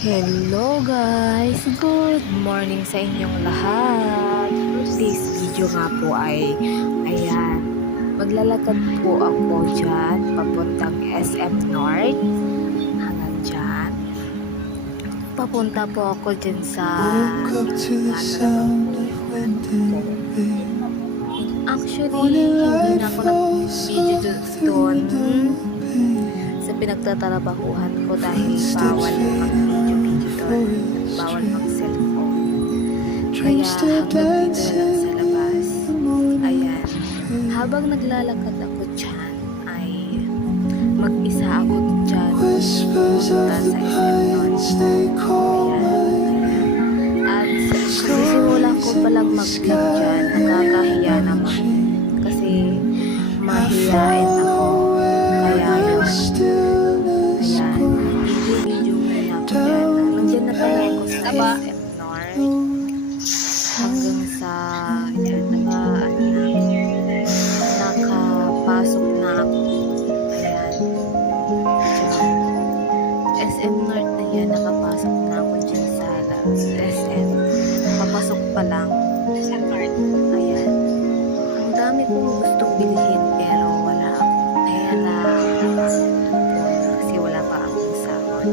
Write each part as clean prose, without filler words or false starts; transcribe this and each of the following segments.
Hello guys! Good morning sa inyong lahat. This video nga po ay, ayan, maglalakad po ako dyan, papuntang SM North, hanggang dyan. Papunta po ako dyan sa, actually, hindi na ako nag-video doon sa pinagtatrabahuhan ko dahil bawal mag-video doon, bawal mag-cellphone. Kaya hanggang dito na lang sa labas. Ayan, habang naglalakad ako dyan ay mag-isa ako dyan pumunta sa SM North. Ayan. At simula ko palang mag-vlog dyan, nakakahiya naman kasi mahiyain ako. Kaya yun, ayan, video muna ako dyan. Nandiyan na pala ako sa SM North hanggang sa, ayan, nakapasok na ako. Ayan, dyan. SM North na yan, nakapasok na ako dyan sa SM. Papasok pa lang. SM North. Ayan. Ang dami kong gustong bilhin pero wala akong pera. Kasi wala pa akong sahod.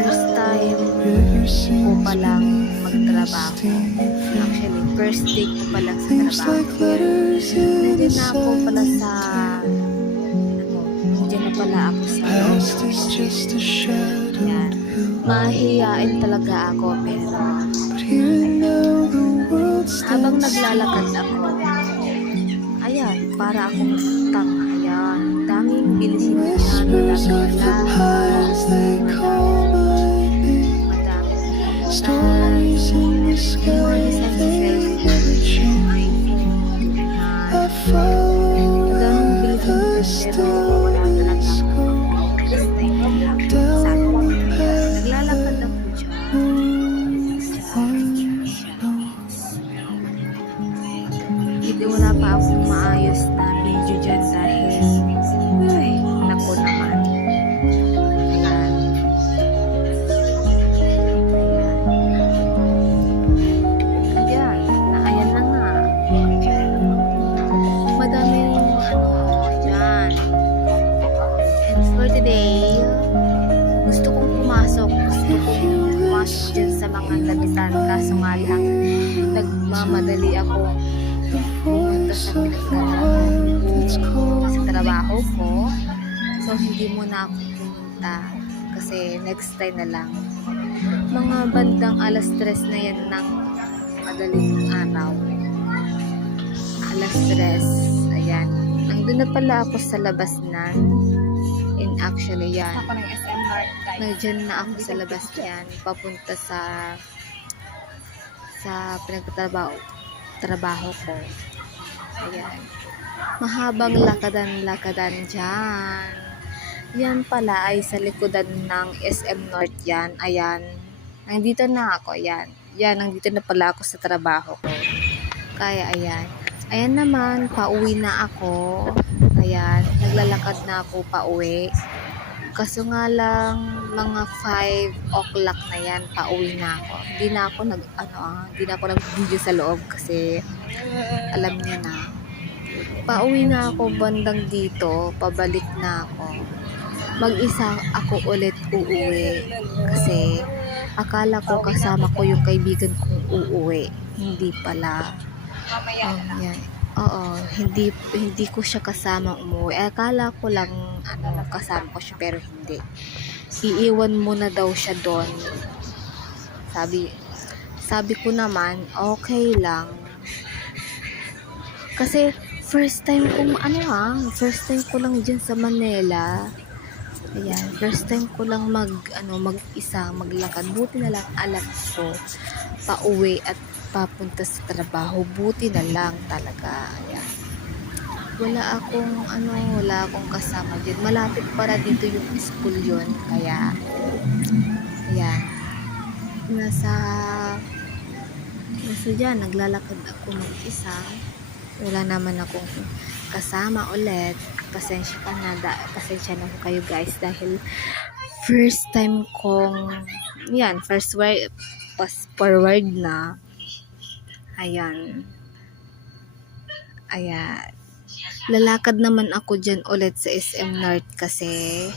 First time ko palang magtrabaho. Actually, first day ko palang sa trabaho. Nandiyan na ako pala sa nandiyan na pala ako sa yan. Mahihain talaga ako pero habang naglalakad ako, ayan, para akong tanga. Ayan, daming bilisin na yan, madami lahat, naglalakad ako dyan. Hindi, wala pa akong maayos na video dyan dahil ay, nako naman. Ayan. Ayan, ayan na nga. Madaming dyan. And for today, gusto kong pumasok dyan sa mga labisan, kaso nga lang nagmamadali ako pumunta sa sa trabaho ko, so hindi muna ako pumunta kasi next time na lang. Mga bandang alas 3 na yan ng madaling araw, alas 3, ayan, nandun na pala ako sa labas na in actually yan, nandiyan na ako sa labas yan, papunta sa trabaho ko. Ayan, mahabang lakadan dyan. Yan pala ay sa likodan ng SM North yan. Ayan, nandito na ako. Yan, nandito na pala ako sa trabaho ko. Kaya ayan naman, pauwi na ako. Ayan, naglalakad na ako pauwi. Kaso nga lang, mga 5 o'clock na yan, pauwi na ako. Hindi na ako nag-video sa loob kasi alam niya na. Pauwi na ako bandang dito, pabalik na ako. Mag-isa ako ulit uuwi kasi akala ko kasama ko yung kaibigan kong uuwi. Hindi pala. Yan. Oo, hindi ko siya kasama umuwi. Akala ko lang kasama ko siya pero hindi. Iiwan mo na daw siya doon. Sabi ko naman, okay lang. Kasi first time ko lang diyan sa Manila. Ayan, first time ko lang mag-isa maglakad. Buti na lang alam ko pauwi at papunta sa trabaho. Buti na lang talaga. Ayan. Wala akong kasama dyan. Malapit para dito yung school yun. Kaya, ayan. Nasa dyan, naglalakad ako mag-isa. Wala naman akong kasama ulit. Pasensya na po kayo guys dahil first time kong Yan, forward na. Ayan. Ayan. Lalakad naman ako dyan ulit sa SM North kasi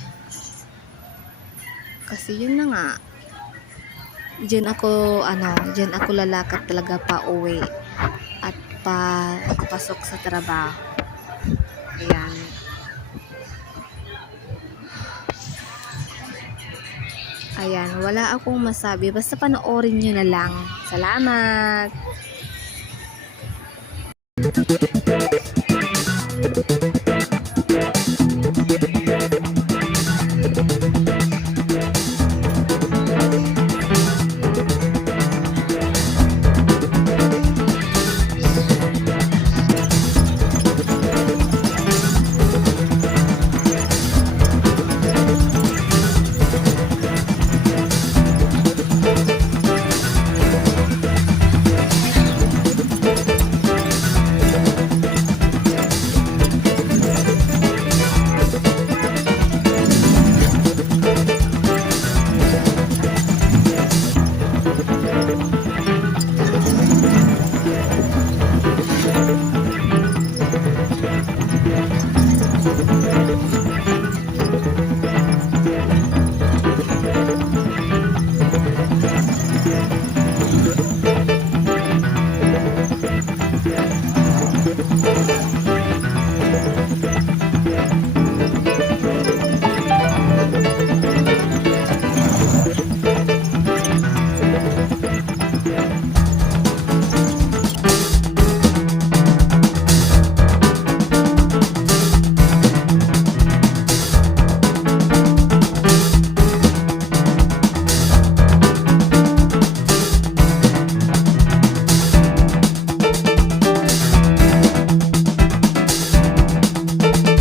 yun na nga. Dyan ako lalakad talaga pa uwi at pasok sa trabaho. Ayan. Ayan, wala akong masabi. Basta panoorin nyo na lang. Salamat!